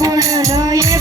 Well, hello, yeah.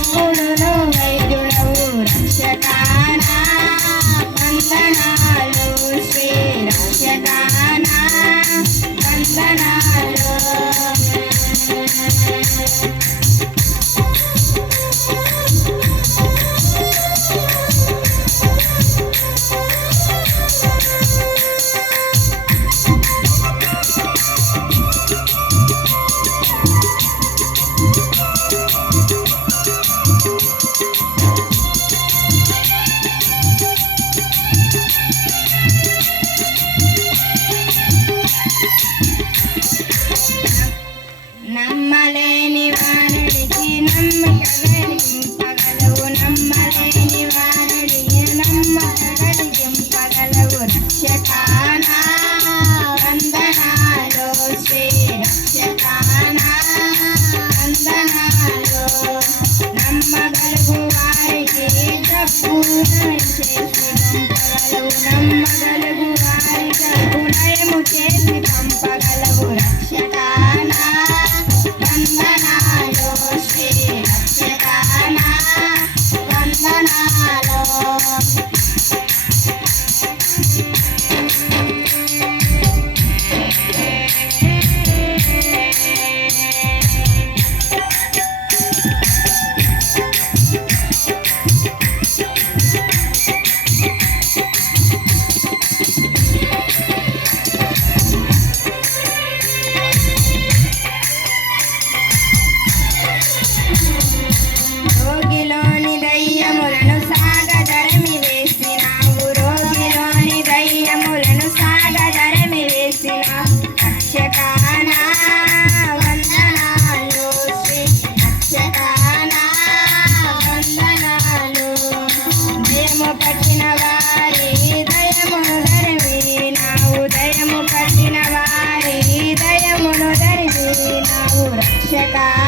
kak.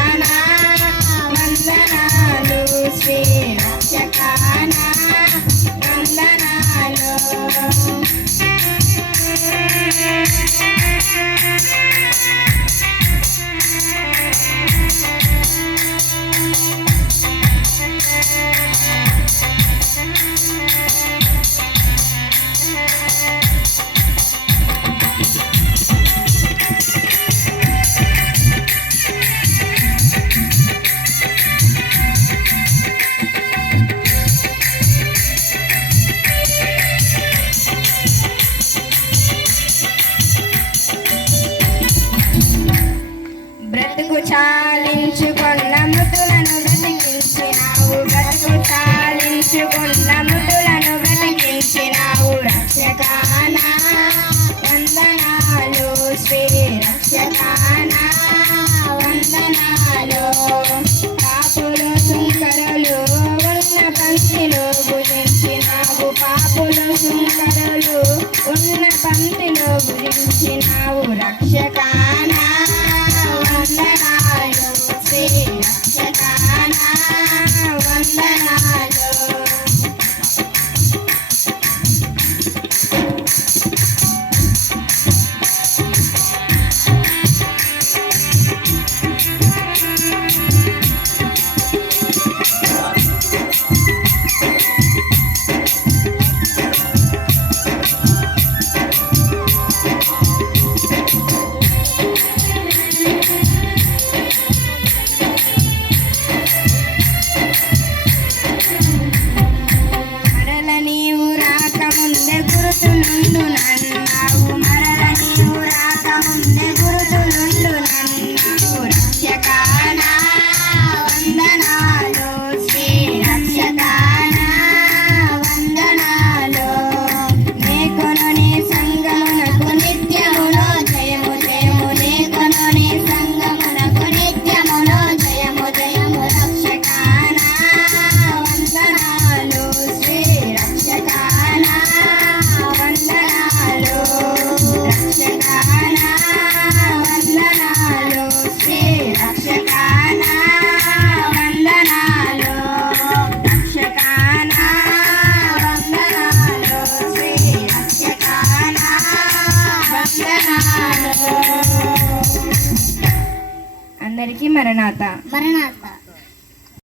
కులశీకరులు ఉన్న పంక్తిలో గురించినావు రక్షకానా? వందనాలు శ్రీ రక్షకానా? వందనాలు Maranata. Maranata.